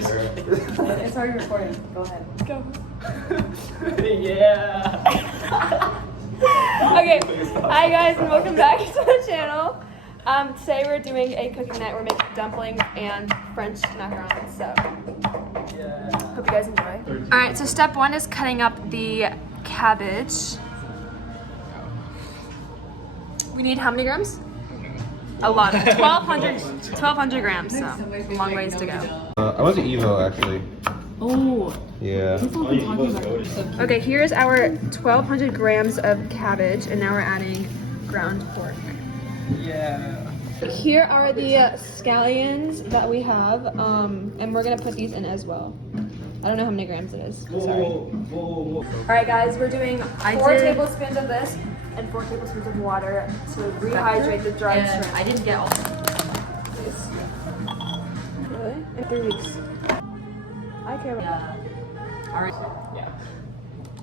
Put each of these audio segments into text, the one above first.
It's already recording. Go ahead. Go. Yeah. Okay. Hi guys, and welcome back to the channel. Today we're doing a cooking night. We're making dumplings and French macarons. So, hope you guys enjoy. All right. So step one is cutting up the cabbage. We need how many grams? A lot. 1,200 grams. So, a long ways to go. I went to Evo actually. Oh. Yeah. Okay, here's our 1,200 grams of cabbage, and now we're adding ground pork. Yeah. Here are the scallions that we have, and we're gonna put these in as well. I don't know how many grams it is. Sorry. All right, guys, we're doing 4 tablespoons of this and 4 tablespoons of water to rehydrate the dried shrimp. I didn't get all. Really? In 3 weeks. I care about. Yeah. All right. Yeah.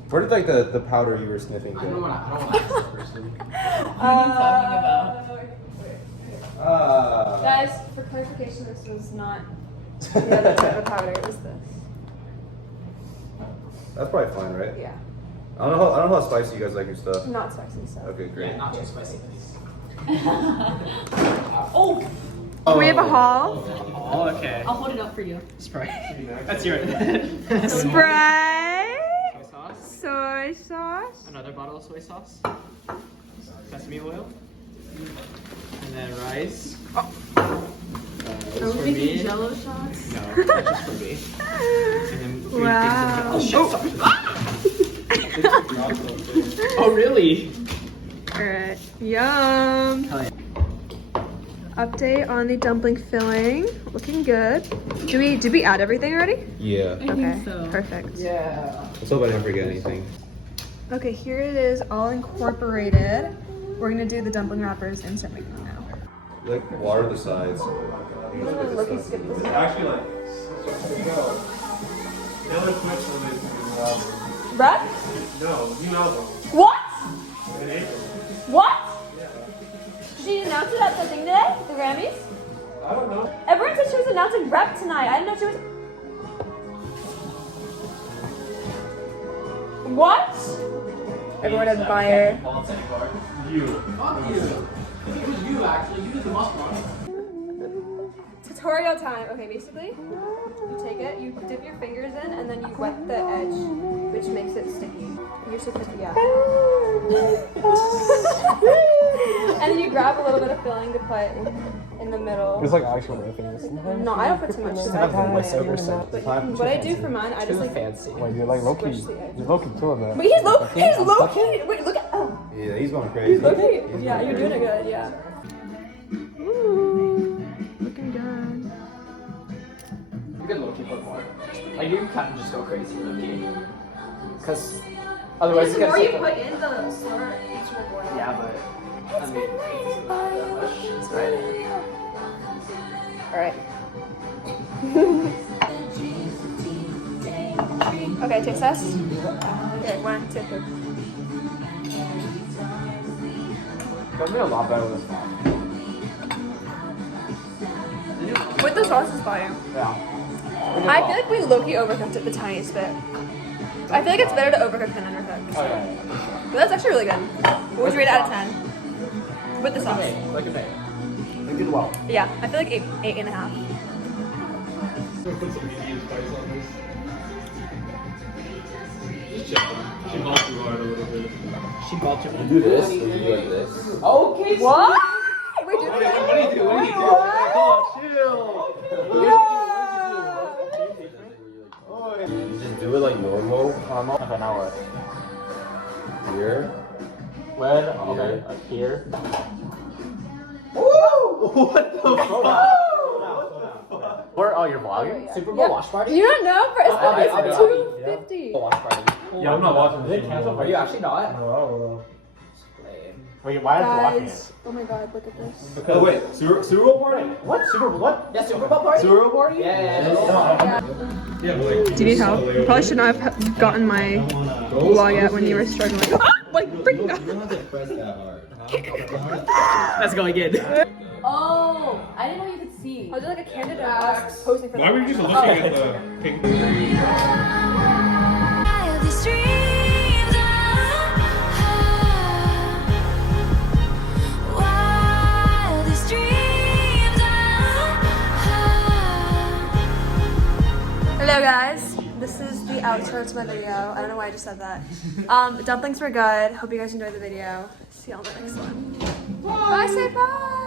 Where did like the powder you were sniffing go? I don't want to ask this person. What are you talking about? Guys, for clarification, this was not the other type of powder. It was this. That's probably fine, right? Yeah. I don't know how spicy you guys like your stuff. Not spicy stuff. Okay, great. Yeah, not too spicy, please. Oh. We have a haul. Oh, okay. I'll hold it up for you. Spray. That's yours. Spray. Soy sauce. Soy sauce. Another bottle of soy sauce. Sesame oil. And then rice. This Are is we for making me. Jello shots? No, that's just for me. And then three Wow. things in Oh, really? Alright. Yum. Hell yeah. Update on the dumpling filling. Looking good. Did we add everything already? Yeah. I think so. Perfect. Yeah. Let's hope I didn't forget anything. Okay, here it is all incorporated. We're gonna do the dumpling wrappers and start making them now. Like water the sides. Loki skipped this. Actually, like, the other Twitch released a new album. Rep? No, new album. What? In April. What? She announced it at the thing today? The Grammys? I don't know. Everyone said she was announcing Rep tonight. I didn't know she was. What? Everyone admire. You. Fuck you. It was you, actually. You did the must one. Tutorial time. Okay, basically, you take it, you dip your fingers in, and then you wet the edge, which makes it sticky. You're supposed to, yeah. And then you grab a little bit of filling to put in the middle. It's like actual fingers. No, I don't put too much. 'Cause I don't like it. But what I do for mine, I just like Fancy. Like you're like low key. Squish the edge. You're low key killing that. Wait, he's low key. Wait, look at. Oh, Yeah, he's going crazy. he's low key. Yeah, you're doing it good. Yeah. Ooh, looking good. You could low-key put more. Like, you can kind of just go crazy low-key. Because otherwise The you more you get put in, the slower each will go down. Yeah, but I mean, it's not that much. It's right. All right. Okay, taste test. Okay, 1, 2, 3. That'd be a lot better with this. With the sauce is fire. Yeah. I feel like we low-key overcooked it the tiniest bit. I feel like it's better to overcook than undercook. Oh yeah. But that's actually really good. What would you rate it out of 10? With the sauce. Like a babe. They did well. Yeah, I feel like 8.5. She bought too hard a little bit. She bought you. Do this. You do like this. Okay. What? Wait, do What it do you do? What do you do? You just do it like normal. Okay, now what? Here. When? Okay. Like here. What the fuck? Where? Oh, you're vlogging? Super Bowl watch party? You don't know? For it's I for know. 250. Watch party. Yeah, I'm not watching this. Are you actually not? No, Wait, why aren't you watching Guys, oh my god, look at this. Oh wait, Super Bowl party? it? What? Super? What? Yeah, Super Bowl party? Super Bowl party? Yeah. Yeah, but like. Do you need help? You probably should not have gotten my vlog out when you were struggling. Ah, like freaking god. You don't have to press that hard. Let's go again. Oh, I didn't know you could see. I'll do like a candid of us posing for Why were you just looking at the pink? Hello guys, this is the outro to my video. I don't know why I just said that. Dumplings were good. Hope you guys enjoyed the video. See you on the next one. Bye, say bye.